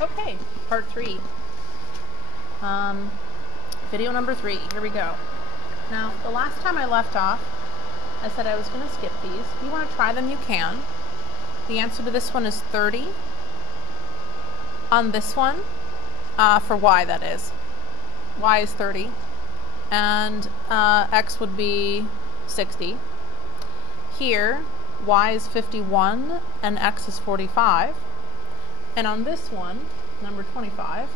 Okay, part 3. Video number 3. Here we go. Now, the last time I left off, I said I was going to skip these. If you want to try them, you can. The answer to this one is 30. On this one, for y that is. Y is 30. And x would be 60. Here, y is 51 and x is 45. And on this one, number 25,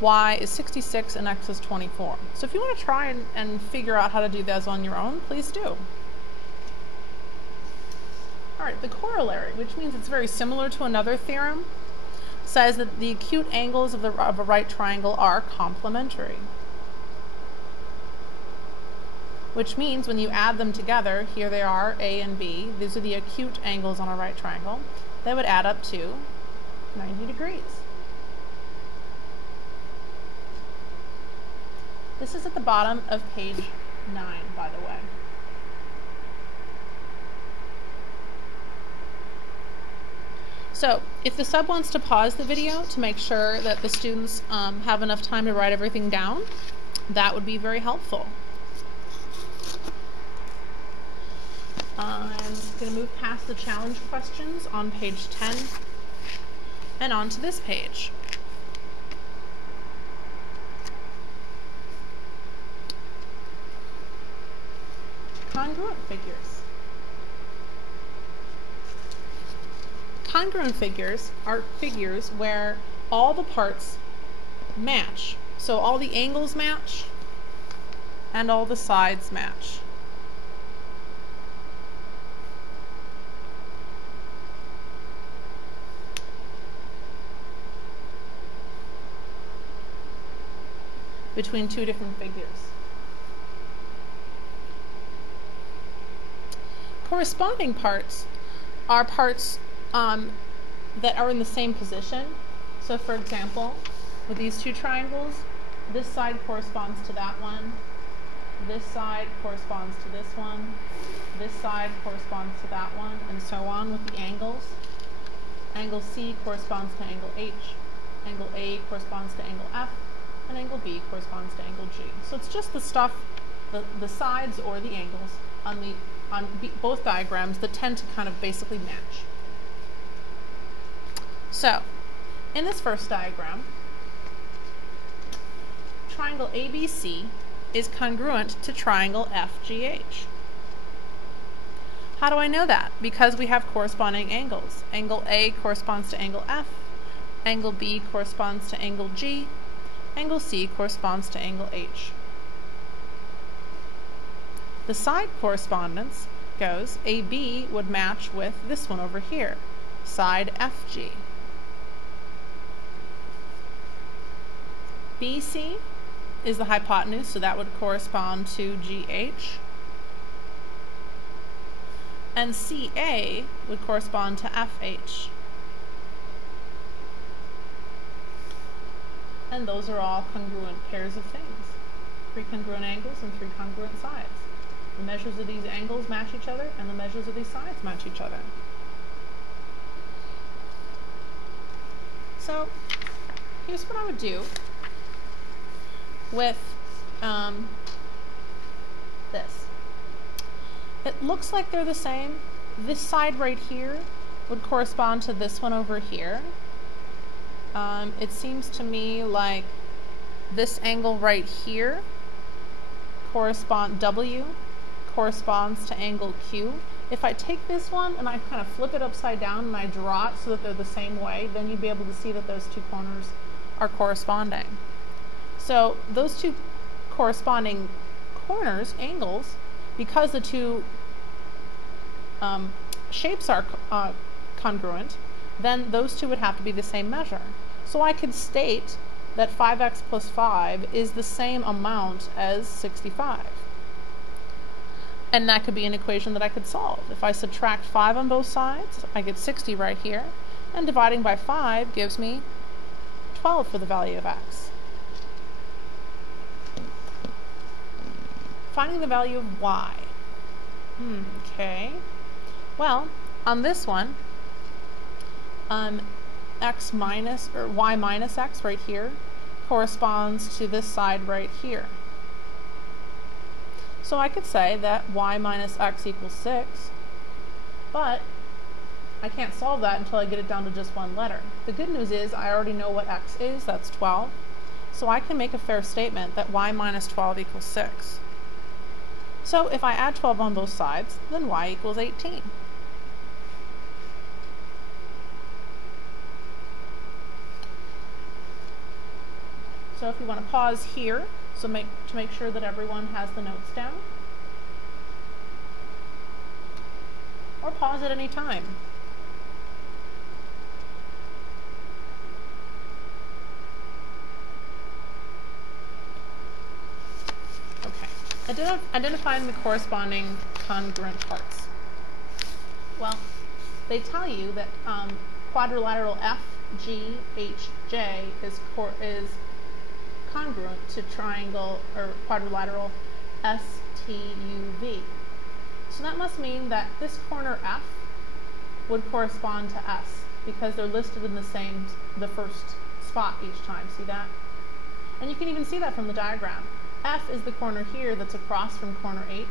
y is 66 and x is 24. So if you want to try and figure out how to do those on your own, please do. All right, the corollary, which means it's very similar to another theorem, says that the acute angles of a right triangle are complementary. Which means when you add them together, here they are, A and B, these are the acute angles on a right triangle, they would add up to 90 degrees. This is at the bottom of page 9, by the way. So, if the sub wants to pause the video to make sure that the students have enough time to write everything down, that would be very helpful. I'm going to move past the challenge questions on page 10 and on to this page. Congruent figures. Congruent figures are figures where all the parts match. So all the angles match and all the sides match. Between two different figures. Corresponding parts are parts that are in the same position. So for example, with these two triangles, this side corresponds to that one, this side corresponds to this one, this side corresponds to that one, and so on with the angles. Angle C corresponds to angle H, angle A corresponds to angle F, and angle B corresponds to angle G. So it's just the stuff, the sides or the angles on both diagrams that tend to kind of basically match. So, in this first diagram, triangle ABC is congruent to triangle FGH. How do I know that? Because we have corresponding angles. Angle A corresponds to angle F, angle B corresponds to angle G, angle C corresponds to angle H. The side correspondence goes AB would match with this one over here, side FG. BC is the hypotenuse, so that would correspond to GH. And CA would correspond to FH. And those are all congruent pairs of things. 3 congruent angles and 3 congruent sides. The measures of these angles match each other, and the measures of these sides match each other. So, here's what I would do with this. It looks like they're the same. This side right here would correspond to this one over here. It seems to me like this angle right here W corresponds to angle Q. If I take this one and I kind of flip it upside down and I draw it so that they're the same way, then you'd be able to see that those two corners are corresponding. So those two corresponding corners, angles, because the two shapes are congruent, then those two would have to be the same measure. So I could state that 5x plus 5 is the same amount as 65. And that could be an equation that I could solve. If I subtract 5 on both sides, I get 60 right here, and dividing by 5 gives me 12 for the value of x. Finding the value of y. Okay. Well, on this one, x minus, or y minus x right here, corresponds to this side right here. So I could say that y minus x equals 6, but I can't solve that until I get it down to just one letter. The good news is I already know what x is, that's 12. So I can make a fair statement that y minus 12 equals 6. So if I add 12 on both sides, then y equals 18. So if you want to pause here, to make sure that everyone has the notes down, or pause at any time. Okay, identifying the corresponding congruent parts. Well, they tell you that quadrilateral FGHJ is congruent to triangle or quadrilateral STUV. So that must mean that this corner F would correspond to S because they're listed in the first spot each time. See that? And you can even see that from the diagram. F is the corner here that's across from corner H.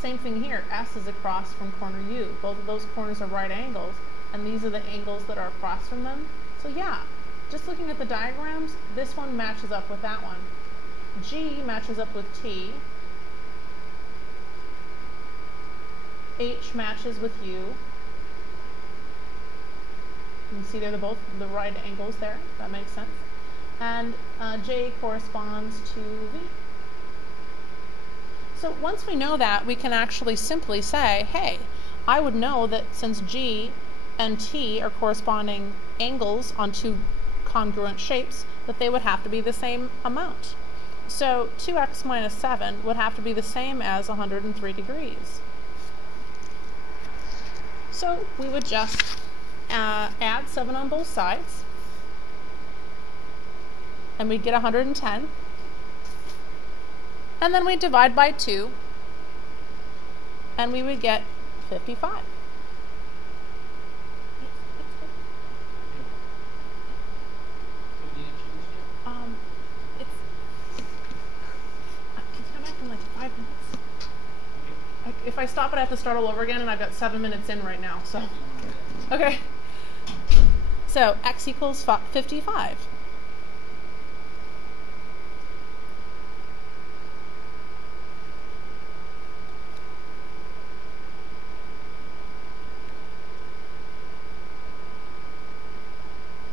Same thing here. S is across from corner U. Both of those corners are right angles, and these are the angles that are across from them. So yeah, just looking at the diagrams, this one matches up with that one. G matches up with T. H matches with U. You can see they're both the right angles there. That makes sense. And J corresponds to V. So once we know that, we can actually simply say, hey, I would know that since G and T are corresponding angles on two congruent shapes, that they would have to be the same amount. So 2x minus 7 would have to be the same as 103 degrees. So we would just add 7 on both sides, and we'd get 110. And then we divide by 2, and we would get 55. If I stop it, I have to start all over again, and I've got 7 minutes in right now, so. Okay. So x equals 55.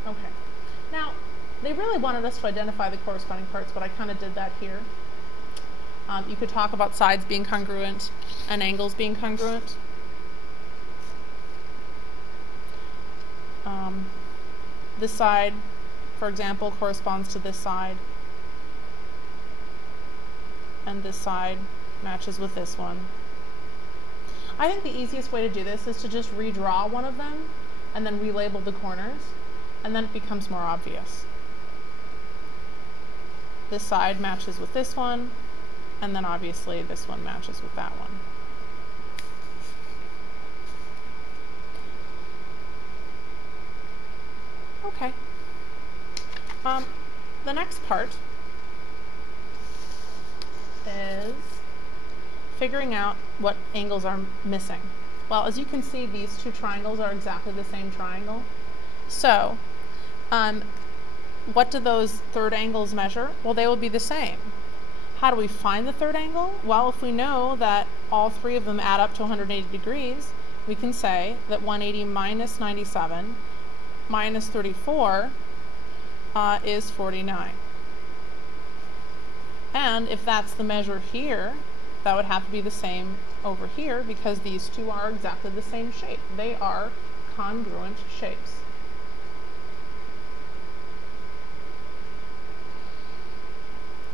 Okay. Now, they really wanted us to identify the corresponding parts, but I kind of did that here. You could talk about sides being congruent and angles being congruent. This side, for example, corresponds to this side, and this side matches with this one. I think the easiest way to do this is to just redraw one of them and then relabel the corners, and then it becomes more obvious. This side matches with this one, and then obviously this one matches with that one. Okay. The next part is figuring out what angles are missing. Well, as you can see, these two triangles are exactly the same triangle. So, what do those third angles measure? Well, they will be the same. How do we find the third angle? Well, if we know that all three of them add up to 180 degrees, we can say that 180 minus 97 minus 34 is 49. And if that's the measure here, that would have to be the same over here because these two are exactly the same shape. They are congruent shapes.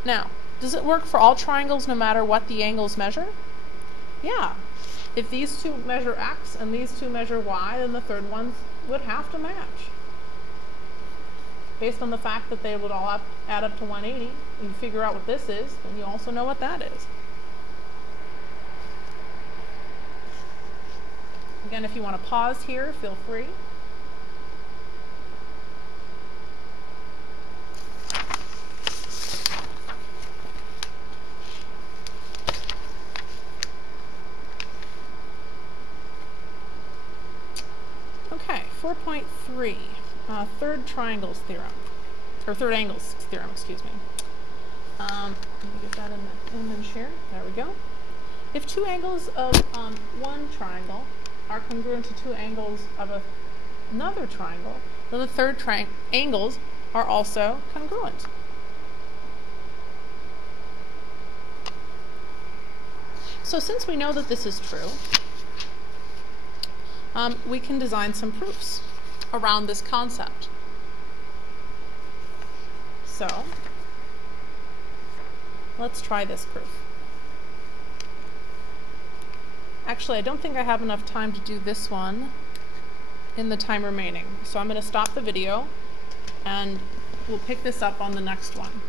Now, does it work for all triangles no matter what the angles measure? Yeah. If these two measure x and these two measure y, then the third ones would have to match. Based on the fact that they would all add up to 180, you figure out what this is, then you also know what that is. Again, if you want to pause here, feel free. 4.3, third triangles theorem, or third angles theorem, excuse me. Let me get that in the image here. There we go. If two angles of one triangle are congruent to two angles of another triangle, then the third angles are also congruent. So since we know that this is true, we can design some proofs around this concept. So let's try this proof. Actually, I don't think I have enough time to do this one in the time remaining. So I'm going to stop the video and we'll pick this up on the next one.